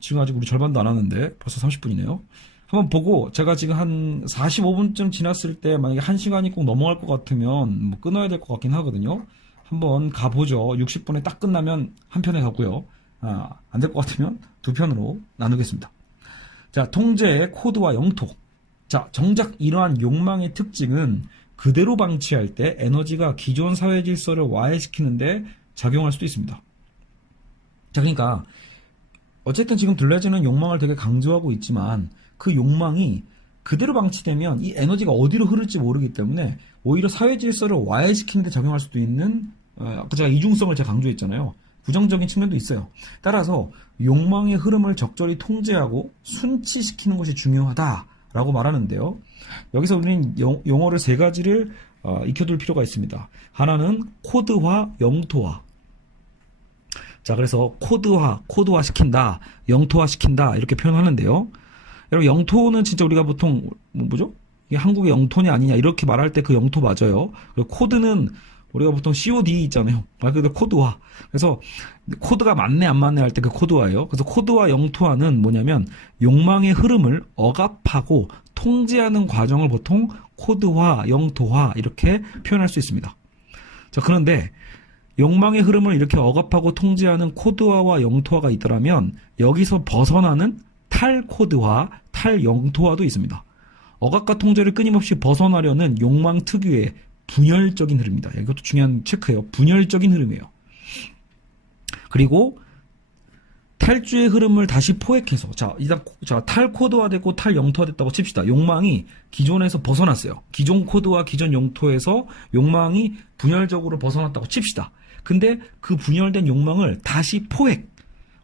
지금 아직 우리 절반도 안 왔는데 벌써 30분이네요. 한번 보고 제가 지금 한 45분쯤 지났을 때 만약에 1시간이 꼭 넘어갈 것 같으면 뭐 끊어야 될 것 같긴 하거든요. 한번 가보죠. 60분에 딱 끝나면 한 편에 가고요. 안 될 것 같으면 두 편으로 나누겠습니다. 자, 통제의 코드와 영토. 자, 정작 이러한 욕망의 특징은 그대로 방치할 때 에너지가 기존 사회 질서를 와해시키는데 작용할 수도 있습니다. 자, 그러니까 어쨌든 지금 들레즈는 욕망을 되게 강조하고 있지만 그 욕망이 그대로 방치되면 이 에너지가 어디로 흐를지 모르기 때문에 오히려 사회 질서를 와해시키는 데 작용할 수도 있는 제가 이중성을 제가 강조했잖아요. 부정적인 측면도 있어요. 따라서 욕망의 흐름을 적절히 통제하고 순치시키는 것이 중요하다라고 말하는데요. 여기서 우리는 용어를 세 가지를 익혀둘 필요가 있습니다. 하나는 코드화, 영토화. 자, 그래서 코드화 시킨다, 영토화 시킨다 이렇게 표현하는데요. 여러분, 영토는 진짜 우리가 보통 뭐죠? 이게 한국의 영토냐 아니냐 이렇게 말할 때 그 영토 맞아요. 그리고 코드는 우리가 보통 COD 있잖아요. 말 그대로 코드화. 그래서 코드가 맞네 안 맞네 할 때 그 코드화예요. 그래서 코드화, 영토화는 뭐냐면 욕망의 흐름을 억압하고 통제하는 과정을 보통 코드화, 영토화 이렇게 표현할 수 있습니다. 자, 그런데 욕망의 흐름을 이렇게 억압하고 통제하는 코드화와 영토화가 있더라면 여기서 벗어나는 탈코드화, 탈영토화도 있습니다. 억압과 통제를 끊임없이 벗어나려는 욕망 특유의 분열적인 흐름입니다. 이것도 중요한 체크예요. 분열적인 흐름이에요. 그리고 탈주의 흐름을 다시 포획해서 탈코드화됐고 탈영토화됐다고 칩시다. 욕망이 기존에서 벗어났어요. 기존 코드와 기존 영토에서 욕망이 분열적으로 벗어났다고 칩시다. 근데 그 분열된 욕망을 다시 포획.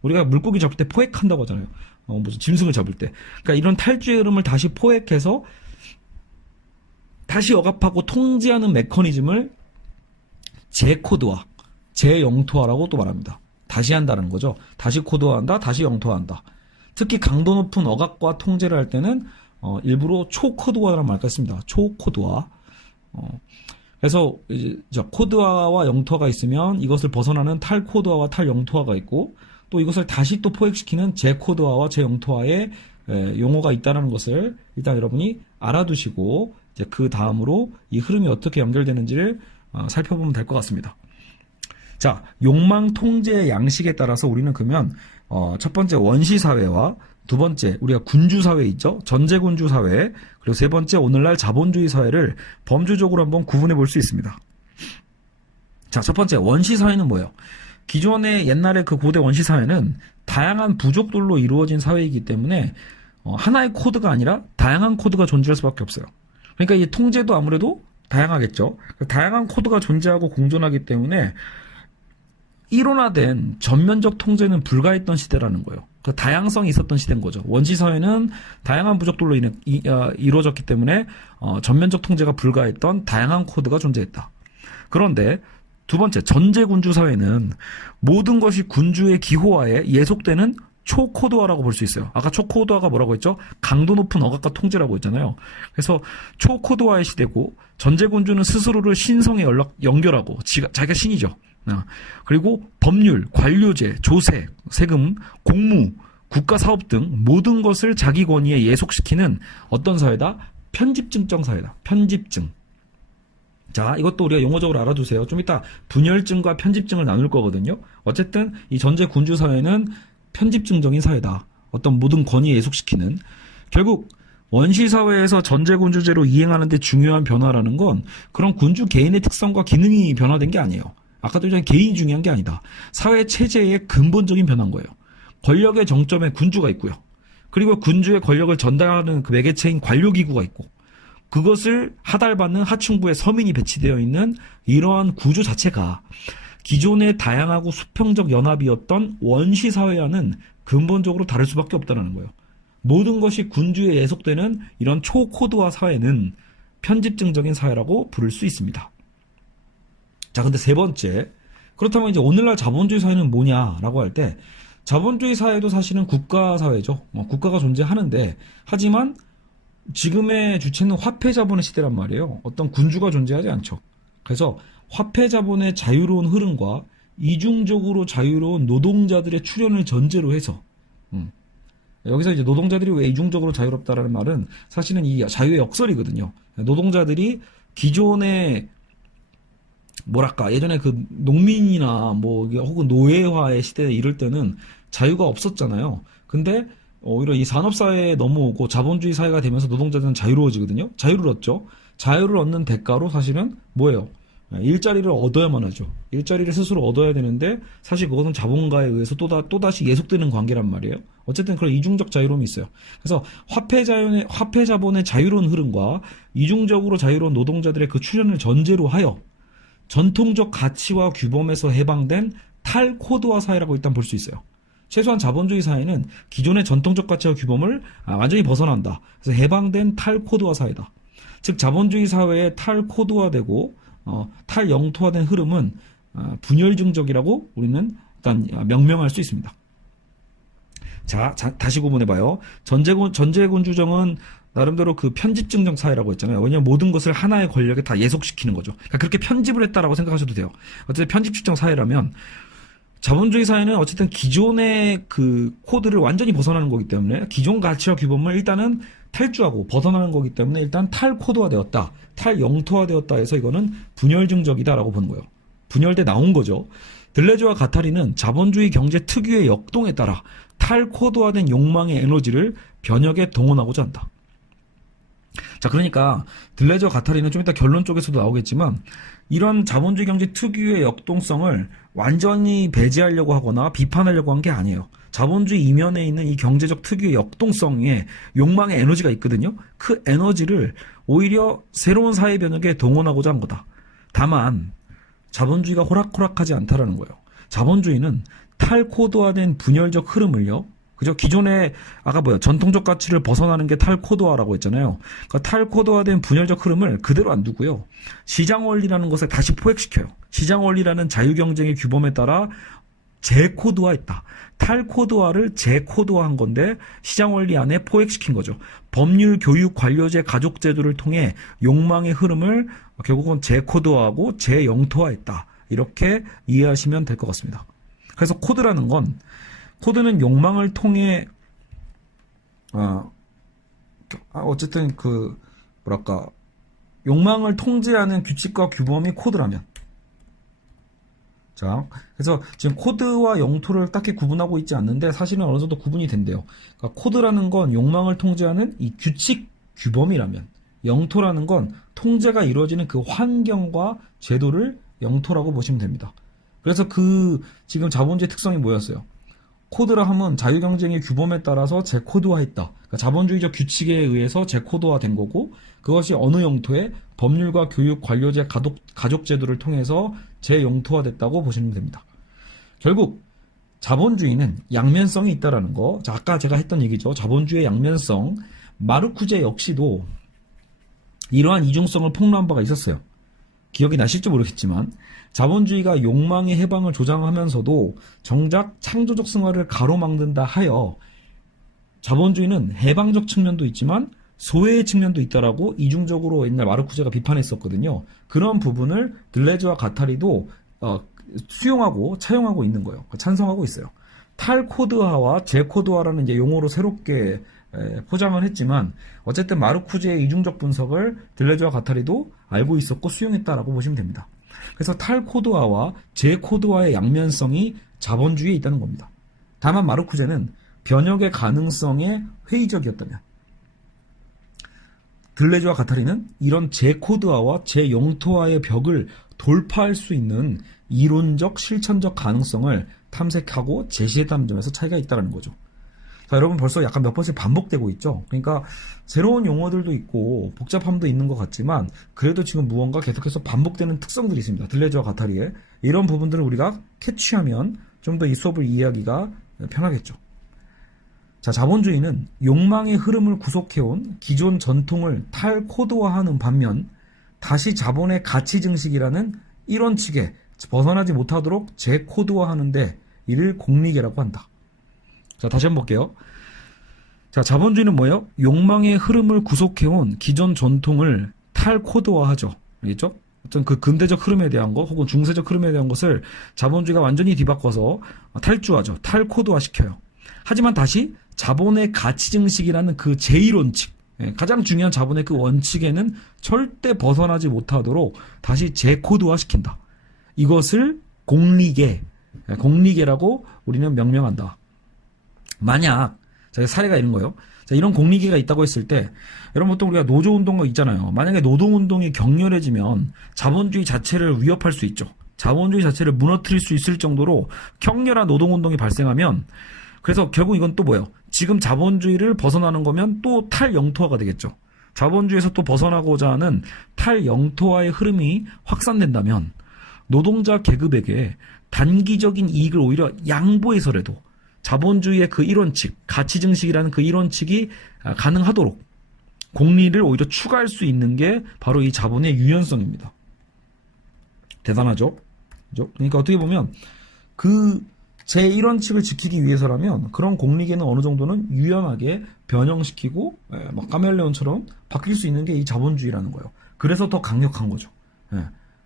우리가 물고기 잡을 때 포획한다고 하잖아요. 무슨 짐승을 잡을 때. 그러니까 이런 탈주의 흐름을 다시 포획해서 다시 억압하고 통제하는 메커니즘을 재코드화, 재영토화라고 또 말합니다. 다시 한다는 거죠. 다시 코드화한다, 다시 영토화한다. 특히 강도 높은 억압과 통제를 할 때는 일부러 초코드화라는 말을 씁니다. 초코드화. 그래서 이제 코드화와 영토화가 있으면 이것을 벗어나는 탈코드화와 탈영토화가 있고 또 이것을 다시 또 포획시키는 재코드화와 재영토화의 용어가 있다는 것을 일단 여러분이 알아두시고 이제 그 다음으로 이 흐름이 어떻게 연결되는지를 살펴보면 될 것 같습니다. 자, 욕망 통제의 양식에 따라서 우리는 그러면 첫 번째 원시 사회와 두 번째 우리가 군주 사회 있죠. 전제군주 사회 그리고 세 번째 오늘날 자본주의 사회를 범주적으로 한번 구분해 볼 수 있습니다. 자, 첫 번째 원시 사회는 뭐예요? 기존의 옛날의 그 고대 원시 사회는 다양한 부족들로 이루어진 사회이기 때문에 하나의 코드가 아니라 다양한 코드가 존재할 수밖에 없어요. 그러니까 이 통제도 아무래도 다양하겠죠. 다양한 코드가 존재하고 공존하기 때문에 일원화된 전면적 통제는 불가했던 시대라는 거예요. 그 다양성이 있었던 시대인 거죠. 원시 사회는 다양한 부족들로 이루어졌기 때문에 전면적 통제가 불가했던 다양한 코드가 존재했다. 그런데 두 번째 전제군주 사회는 모든 것이 군주의 기호하에 예속되는 초코드화라고 볼 수 있어요. 아까 초코드화가 뭐라고 했죠? 강도 높은 억압과 통제라고 했잖아요. 그래서 초코드화의 시대고 전제군주는 스스로를 신성에 연결하고 자기가 신이죠. 그리고 법률, 관료제, 조세, 세금, 공무, 국가사업 등 모든 것을 자기 권위에 예속시키는 어떤 사회다? 편집증적 사회다. 편집증. 자, 이것도 우리가 용어적으로 알아두세요. 좀 이따 분열증과 편집증을 나눌 거거든요. 어쨌든 이 전제 군주 사회는 편집증적인 사회다. 어떤 모든 권위에 예속시키는. 결국 원시 사회에서 전제 군주제로 이행하는 데 중요한 변화라는 건 그런 군주 개인의 특성과 기능이 변화된 게 아니에요. 아까도 얘기한 개인이 중요한 게 아니다. 사회 체제의 근본적인 변화인 거예요. 권력의 정점에 군주가 있고요. 그리고 군주의 권력을 전달하는 그 매개체인 관료기구가 있고 그것을 하달받는 하층부에 서민이 배치되어 있는 이러한 구조 자체가 기존의 다양하고 수평적 연합이었던 원시 사회와는 근본적으로 다를 수밖에 없다는 거예요. 모든 것이 군주에 예속되는 이런 초코드화 사회는 편집증적인 사회라고 부를 수 있습니다. 자, 근데 세 번째, 그렇다면 이제 오늘날 자본주의 사회는 뭐냐라고 할 때 자본주의 사회도 사실은 국가 사회죠. 국가가 존재하는데 하지만 지금의 주체는 화폐 자본의 시대란 말이에요. 어떤 군주가 존재하지 않죠. 그래서 화폐 자본의 자유로운 흐름과 이중적으로 자유로운 노동자들의 출현을 전제로 해서 여기서 이제 노동자들이 왜 이중적으로 자유롭다라는 말은 사실은 이 자유의 역설이거든요. 노동자들이 기존의 뭐랄까 예전에 그 농민이나 뭐 혹은 노예화의 시대에 이럴 때는 자유가 없었잖아요. 근데 오히려 이 산업사회에 넘어오고 자본주의 사회가 되면서 노동자들은 자유로워지거든요. 자유를 얻죠. 자유를 얻는 대가로 사실은 뭐예요? 일자리를 얻어야만 하죠. 일자리를 스스로 얻어야 되는데 사실 그것은 자본가에 의해서 또다시 예속되는 관계란 말이에요. 어쨌든 그런 이중적 자유로움이 있어요. 그래서 화폐 자본의 자유로운 흐름과 이중적으로 자유로운 노동자들의 그 출현을 전제로 하여 전통적 가치와 규범에서 해방된 탈코드화 사회라고 일단 볼 수 있어요. 최소한 자본주의 사회는 기존의 전통적 가치와 규범을 완전히 벗어난다. 그래서 해방된 탈코드화 사회다. 즉 자본주의 사회의 탈코드화되고 탈영토화된 흐름은 분열중적이라고 우리는 일단 명명할 수 있습니다. 자, 다시 구분해봐요. 전제군주정은 나름대로 그 편집증적 사회라고 했잖아요. 왜냐하면 모든 것을 하나의 권력에 다 예속시키는 거죠. 그러니까 그렇게 편집을 했다라고 생각하셔도 돼요. 어쨌든 편집증적 사회라면 자본주의 사회는 어쨌든 기존의 그 코드를 완전히 벗어나는 거기 때문에 기존 가치와 규범을 일단은 탈주하고 벗어나는 거기 때문에 일단 탈코드화되었다. 탈영토화되었다 해서 이거는 분열증적이다라고 보는 거예요. 분열돼 나온 거죠. 들레즈와 가타리는 자본주의 경제 특유의 역동에 따라 탈코드화된 욕망의 에너지를 변혁에 동원하고자 한다. 자, 그러니까 들레즈와 가타리는 좀 이따 결론 쪽에서도 나오겠지만 이런 자본주의 경제 특유의 역동성을 완전히 배제하려고 하거나 비판하려고 한 게 아니에요. 자본주의 이면에 있는 이 경제적 특유의 역동성에 욕망의 에너지가 있거든요. 그 에너지를 오히려 새로운 사회 변혁에 동원하고자 한 거다. 다만 자본주의가 호락호락하지 않다라는 거예요. 자본주의는 탈코드화된 분열적 흐름을요. 그죠? 기존의 전통적 가치를 벗어나는 게 탈코드화라고 했잖아요. 그러니까 탈코드화된 분열적 흐름을 그대로 안 두고요. 시장 원리라는 것에 다시 포획시켜요. 시장 원리라는 자유 경쟁의 규범에 따라 재코드화했다. 탈코드화를 재코드화한 건데 시장 원리 안에 포획시킨 거죠. 법률, 교육, 관료제, 가족제도를 통해 욕망의 흐름을 결국은 재코드화하고 재영토화했다. 이렇게 이해하시면 될 것 같습니다. 그래서 코드는 욕망을 통해 어쨌든 욕망을 통제하는 규칙과 규범이 코드라면 자, 그래서 지금 코드와 영토를 딱히 구분하고 있지 않는데 사실은 어느 정도 구분이 된대요. 그러니까 코드라는 건 욕망을 통제하는 이 규칙, 규범이라면 영토라는 건 통제가 이루어지는 그 환경과 제도를 영토라고 보시면 됩니다. 그래서 지금 자본주의 특성이 뭐였어요? 코드라 하면 자유경쟁의 규범에 따라서 재코드화했다. 그러니까 자본주의적 규칙에 의해서 재코드화된 거고 그것이 어느 영토에 법률과 교육, 관료제, 가족제도를 통해서 재영토화됐다고 보시면 됩니다. 결국 자본주의는 양면성이 있다라는 거. 자, 아까 제가 했던 얘기죠. 자본주의의 양면성. 마르쿠제 역시도 이러한 이중성을 폭로한 바가 있었어요. 기억이 나실지 모르겠지만 자본주의가 욕망의 해방을 조장하면서도 정작 창조적 승화를 가로막는다 하여 자본주의는 해방적 측면도 있지만 소외의 측면도 있다라고 이중적으로 옛날 마르쿠제가 비판했었거든요. 그런 부분을 들레즈와 가타리도 수용하고 차용하고 있는 거예요. 찬성하고 있어요. 탈코드화와 재코드화라는 이제 용어로 새롭게 포장을 했지만 어쨌든 마르쿠제의 이중적 분석을 들레즈와 가타리도 알고 있었고 수용했다라고 보시면 됩니다. 그래서 탈코드화와 재코드화의 양면성이 자본주의에 있다는 겁니다. 다만 마르쿠제는 변혁의 가능성에 회의적이었다면 들레즈와 가타리는 이런 재코드화와 재영토화의 벽을 돌파할 수 있는 이론적, 실천적 가능성을 탐색하고 제시했다는 점에서 차이가 있다는 거죠. 자, 여러분 벌써 약간 몇 번씩 반복되고 있죠. 그러니까 새로운 용어들도 있고 복잡함도 있는 것 같지만 그래도 지금 무언가 계속해서 반복되는 특성들이 있습니다. 들레즈와 가타리에. 이런 부분들을 우리가 캐치하면 좀 더 이 수업을 이해하기가 편하겠죠. 자, 자본주의는 욕망의 흐름을 구속해온 기존 전통을 탈코드화하는 반면 다시 자본의 가치 증식이라는 이론칙에 벗어나지 못하도록 재코드화하는데 이를 공리계라고 한다. 자, 다시 한번 볼게요. 자, 자본주의는 뭐예요? 욕망의 흐름을 구속해온 기존 전통을 탈코드화하죠. 알겠죠? 어떤 그 근대적 흐름에 대한 것 혹은 중세적 흐름에 대한 것을 자본주의가 완전히 뒤바꿔서 탈주하죠. 탈코드화 시켜요. 하지만 다시 자본의 가치 증식이라는 그 제1원칙, 가장 중요한 자본의 그 원칙에는 절대 벗어나지 못하도록 다시 재코드화 시킨다. 이것을 공리계라고 우리는 명명한다. 만약 자, 사례가 이런 거예요. 자, 이런 공리계가 있다고 했을 때, 여러분 보통 우리가 노조운동가 있잖아요. 만약에 노동운동이 격렬해지면 자본주의 자체를 위협할 수 있죠. 자본주의 자체를 무너뜨릴 수 있을 정도로 격렬한 노동운동이 발생하면, 그래서 결국 이건 또 뭐예요? 지금 자본주의를 벗어나는 거면 또 탈영토화가 되겠죠. 자본주의에서 또 벗어나고자 하는 탈영토화의 흐름이 확산된다면, 노동자 계급에게 단기적인 이익을 오히려 양보해서라도 자본주의의 그 1원칙, 가치 증식이라는 그 1원칙이 가능하도록 공리를 오히려 추가할 수 있는 게 바로 이 자본의 유연성입니다. 대단하죠? 그죠? 그러니까 어떻게 보면 그 제1원칙을 지키기 위해서라면 그런 공리계는 어느 정도는 유연하게 변형시키고 막 카멜레온처럼 바뀔 수 있는 게 이 자본주의라는 거예요. 그래서 더 강력한 거죠.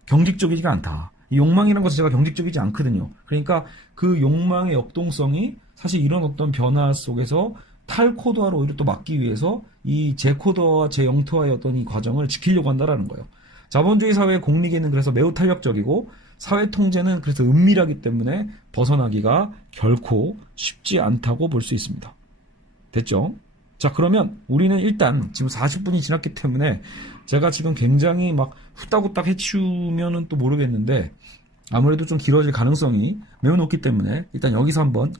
경직적이지가 않다. 이 욕망이라는 것 자체가 경직적이지 않거든요. 그러니까 그 욕망의 역동성이 사실 이런 어떤 변화 속에서 탈코드화로 오히려 또 막기 위해서 이 재코드화와 재영토화의 어떤 이 과정을 지키려고 한다라는 거예요. 자본주의 사회의 공리계는 그래서 매우 탄력적이고 사회 통제는 그래서 은밀하기 때문에 벗어나기가 결코 쉽지 않다고 볼 수 있습니다. 됐죠? 자, 그러면 우리는 일단 지금 40분이 지났기 때문에 제가 지금 굉장히 막 후딱후딱 해치우면은 또 모르겠는데 아무래도 좀 길어질 가능성이 매우 높기 때문에 일단 여기서 한번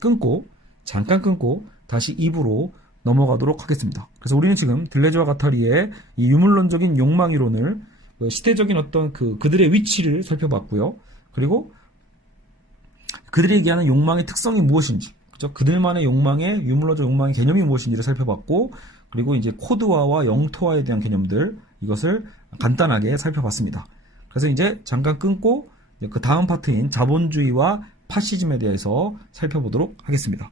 잠깐 끊고 다시 2부로 넘어가도록 하겠습니다. 그래서 우리는 지금 들레즈와 가타리의 이 유물론적인 욕망 이론을 시대적인 어떤 그들의 위치를 살펴봤고요. 그리고 그들이 얘기하는 욕망의 특성이 무엇인지, 그죠? 그들만의 욕망의 유물론적 욕망의 개념이 무엇인지를 살펴봤고, 그리고 이제 코드화와 영토화에 대한 개념들 이것을 간단하게 살펴봤습니다. 그래서 이제 잠깐 끊고 그 다음 파트인 자본주의와 파시즘에 대해서 살펴보도록 하겠습니다.